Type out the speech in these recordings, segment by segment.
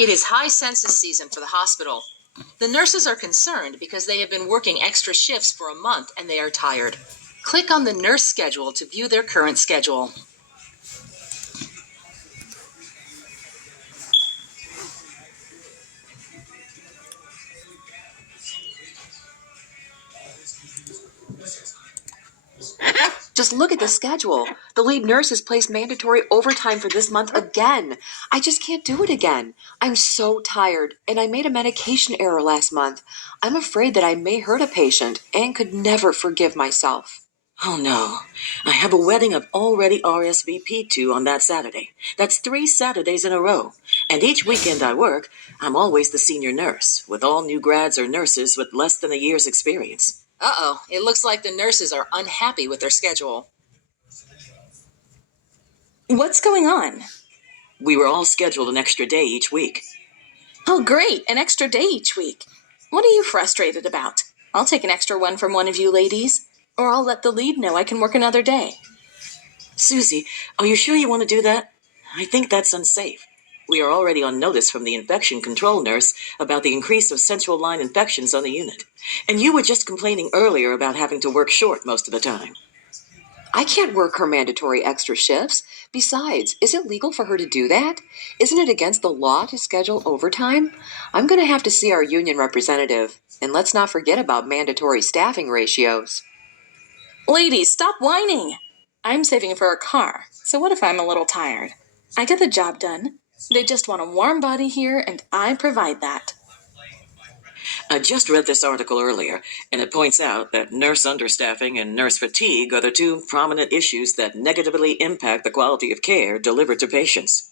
It is high census season for the hospital. The nurses are concerned because they have been working extra shifts for a month and they are tired. Click on the nurse schedule to view their current schedule. Just look at the schedule. The lead nurse has placed mandatory overtime for this month again. I just can't do it again. I'm so tired, and I made a medication error last month. I'm afraid that I may hurt a patient and could never forgive myself. Oh no, I have a wedding I've already RSVP'd to on that Saturday. That's 3 Saturdays in a row. And each weekend I work, I'm always the senior nurse, with all new grads or nurses with less than a year's experience. Uh-oh, it looks like the nurses are unhappy with their schedule. What's going on? We were all scheduled an extra day each week. Oh, great, an extra day each week. What are you frustrated about? I'll take an extra one from one of you ladies, or I'll let the lead know I can work another day. Susie, are you sure you want to do that? I think that's unsafe. We are already on notice from the infection control nurse about the increase of central line infections on the unit. And you were just complaining earlier about having to work short most of the time. I can't work her mandatory extra shifts. Besides, is it legal for her to do that? Isn't it against the law to schedule overtime? I'm going to have to see our union representative. And let's not forget about mandatory staffing ratios. Ladies, stop whining. I'm saving for a car, so what if I'm a little tired? I get the job done. They just want a warm body here, and I provide that. I just read this article earlier, and it points out that nurse understaffing and nurse fatigue are the two prominent issues that negatively impact the quality of care delivered to patients.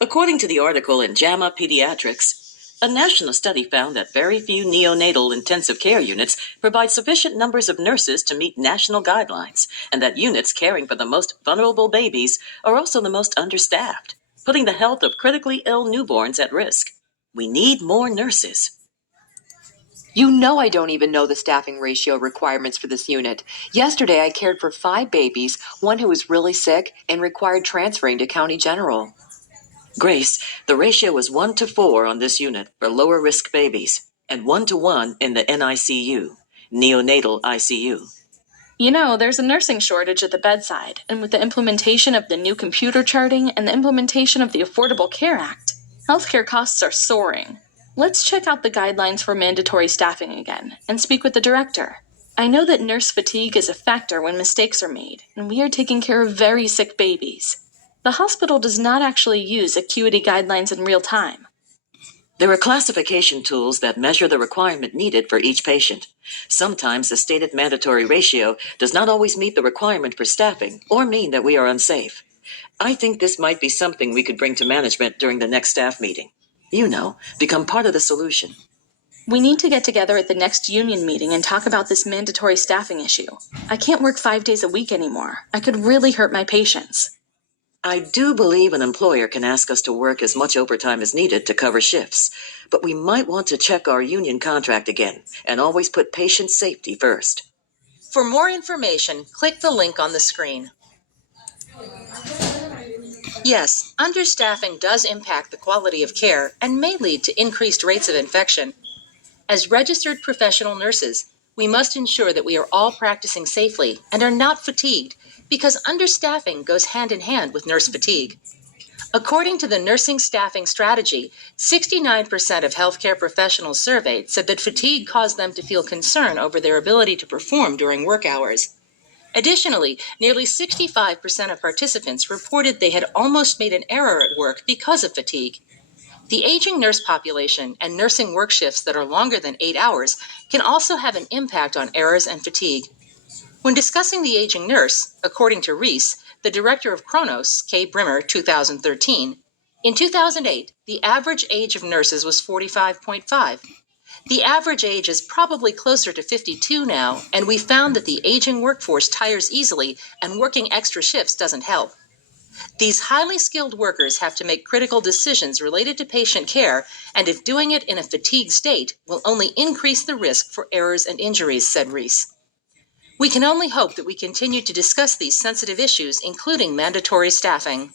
According to the article in JAMA Pediatrics, a national study found that very few neonatal intensive care units provide sufficient numbers of nurses to meet national guidelines, and that units caring for the most vulnerable babies are also the most understaffed, putting the health of critically ill newborns at risk. We need more nurses. You know I don't even know the staffing ratio requirements for this unit. Yesterday I cared for 5 babies, one who was really sick and required transferring to County General. Grace, the ratio is 1:4 on this unit for lower risk babies, and 1:1 in the NICU, neonatal ICU. You know, there's a nursing shortage at the bedside, and with the implementation of the new computer charting and the implementation of the Affordable Care Act, healthcare costs are soaring. Let's check out the guidelines for mandatory staffing again and speak with the director. I know that nurse fatigue is a factor when mistakes are made, and we are taking care of very sick babies. The hospital does not actually use acuity guidelines in real time. There are classification tools that measure the requirement needed for each patient. Sometimes the stated mandatory ratio does not always meet the requirement for staffing or mean that we are unsafe. I think this might be something we could bring to management during the next staff meeting. You know, become part of the solution. We need to get together at the next union meeting and talk about this mandatory staffing issue. I can't work 5 days a week anymore. I could really hurt my patients. I do believe an employer can ask us to work as much overtime as needed to cover shifts, but we might want to check our union contract again and always put patient safety first. For more information, click the link on the screen. Yes, understaffing does impact the quality of care and may lead to increased rates of infection. As registered professional nurses, we must ensure that we are all practicing safely and are not fatigued, because understaffing goes hand in hand with nurse fatigue. According to the Nursing Staffing Strategy, 69% of healthcare professionals surveyed said that fatigue caused them to feel concern over their ability to perform during work hours. Additionally, nearly 65% of participants reported they had almost made an error at work because of fatigue. The aging nurse population and nursing work shifts that are longer than 8 hours can also have an impact on errors and fatigue. When discussing the aging nurse, according to Reese, the director of Kronos, K. Brimmer, 2013, in 2008, the average age of nurses was 45.5. The average age is probably closer to 52 now, and we found that the aging workforce tires easily and working extra shifts doesn't help. These highly skilled workers have to make critical decisions related to patient care, and if doing it in a fatigued state will only increase the risk for errors and injuries, said Reese. We can only hope that we continue to discuss these sensitive issues, including mandatory staffing.